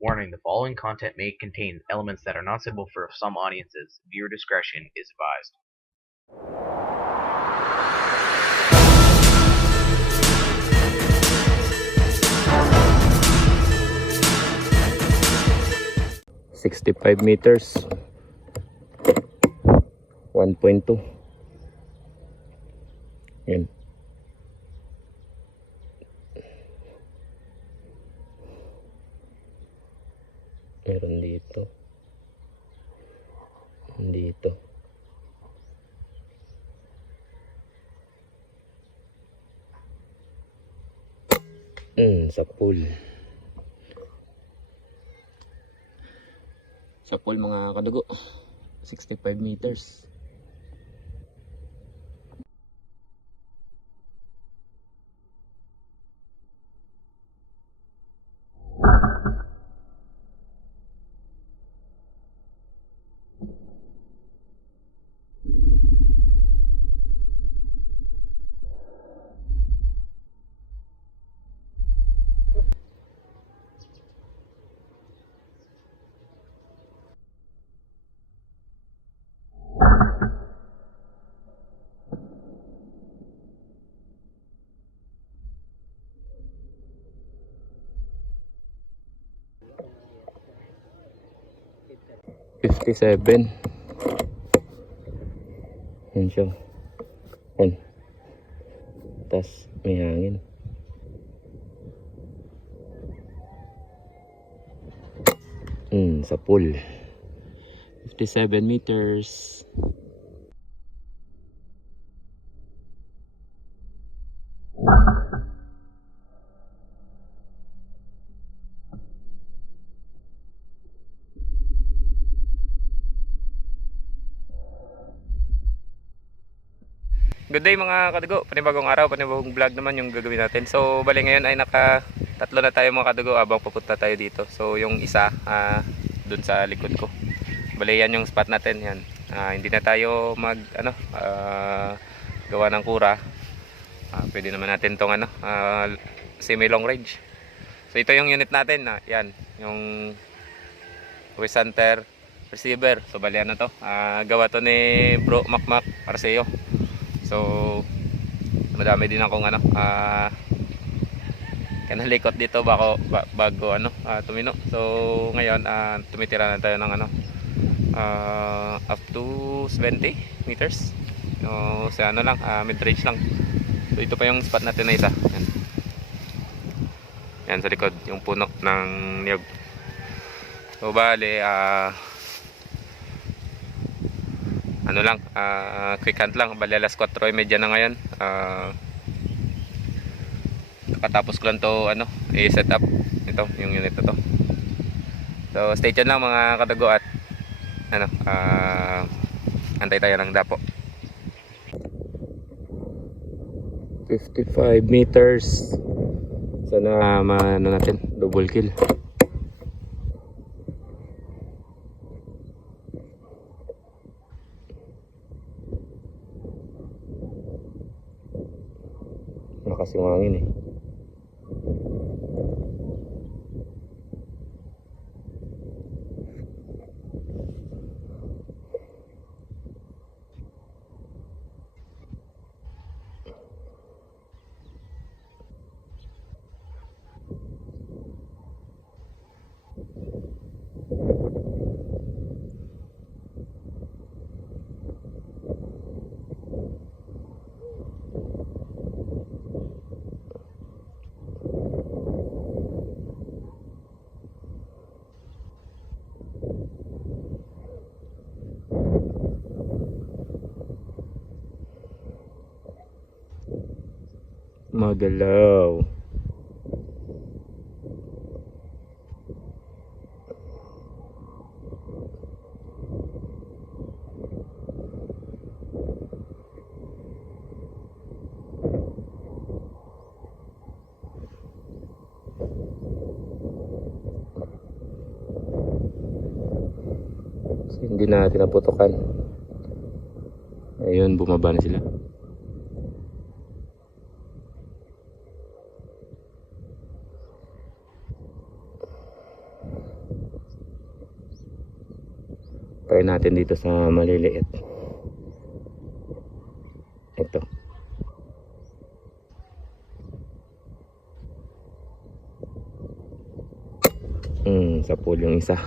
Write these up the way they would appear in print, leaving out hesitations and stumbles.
Warning: the following content may contain elements that are not suitable for some audiences. Viewer discretion is advised. 65 meters, 1.2. Yan. Meron dito. Dito. Sa pool. Sa pool mga kadugo. 65 meters. $57. Yan siya. Yan. Tas may hangin. Sa pool. 57 meters. Good day mga kadugo, panibagong araw, panibagong vlog naman yung gagawin natin. So bali ngayon ay tatlo na tayo mga kadugo habang papunta tayo dito. So yung isa dun sa likod ko. Bali yan yung spot natin yan. Hindi na tayo gawa ng kura. Pwede naman natin tong semi long range. So ito yung unit natin, yan yung West Hunter receiver. So bali ano to, gawa to ni Bro Macmac Arceo. So madami din akong kanalikot dito bago tumino. So ngayon tumitira na tayo ng up to 70 meters. Sa mid range lang. So ito pa yung spot natin na isa. Yan sa likod yung puno ng niyog. So bale quick hunt lang. Bali alas 4:30 na ngayon. Katapos ko lang to i-set up ito yung unit na to. So stay tuned lang mga kadago at antay tayo ng dapo. 55 meters. Sana natin double kill. Lakas yung hangin eh. Magalaw. So, hindi natin naputukan. Ayun, bumaba na sila. Try natin dito sa maliliit. Ito. Sa pool yung isa.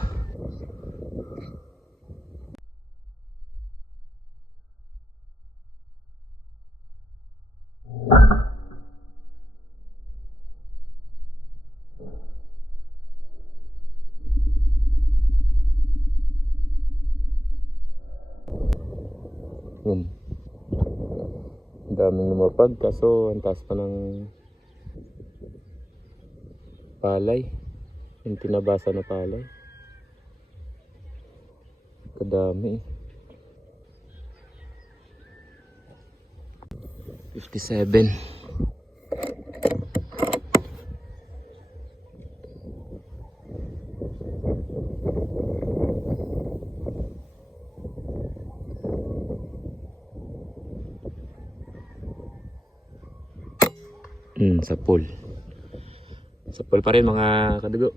Yun. Ang daming lumapag kaso ang taas pa ng palay. Yung tinabasa na palay. Kadami. 57. Sa pool. Sa pool pa rin mga kadugo.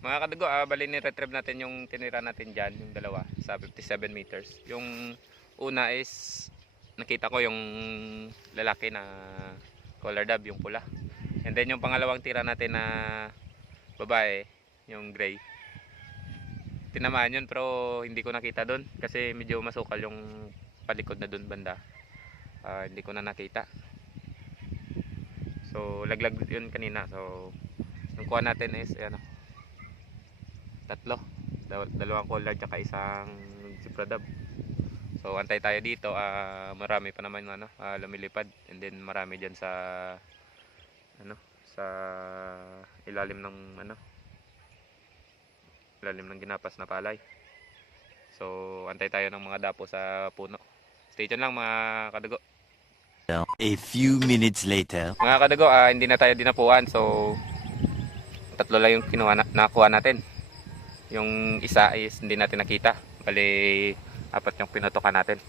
Mga kadugo, bali ni-retrieve natin yung tinira natin dyan, yung dalawa, sa 57 meters. Yung una is, nakita ko yung lalaki na collar dove, yung pula. And then yung pangalawang tira natin na babae, yung gray. Tinamaan yun pero hindi ko nakita doon kasi medyo masukal yung palikod na doon banda. Hindi ko na nakita. So laglag yun kanina. So yung kuha natin is ano, tatlo, dalawang collar tsaka isang zebra dove. So antay tayo dito, marami pa naman ano, lumilipad, and then marami diyan sa ano, sa ilalim ng ano, ilalim ng ginapas na palay. So antay tayo ng mga dapo sa puno. Stay tuned lang mga kadugo. A few minutes later. Mga kadugo, hindi na tayo dinapuan. So tatlo lang yung nakuha natin. Yung isa is hindi natin nakita. Bali apat yung pinutukan natin.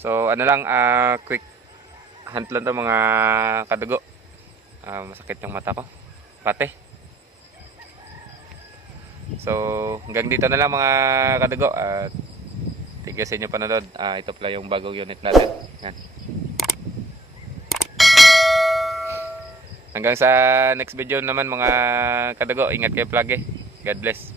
So ano lang, quick hunt lang to mga kadugo. Masakit yung mata ko pati. So hanggang dito na lang mga kadugo, at tigasin nyo panonood. Ito pala yung bagong unit natin. Yan. Hanggang sa next video naman mga kadugo, ingat kayo palagi. God bless.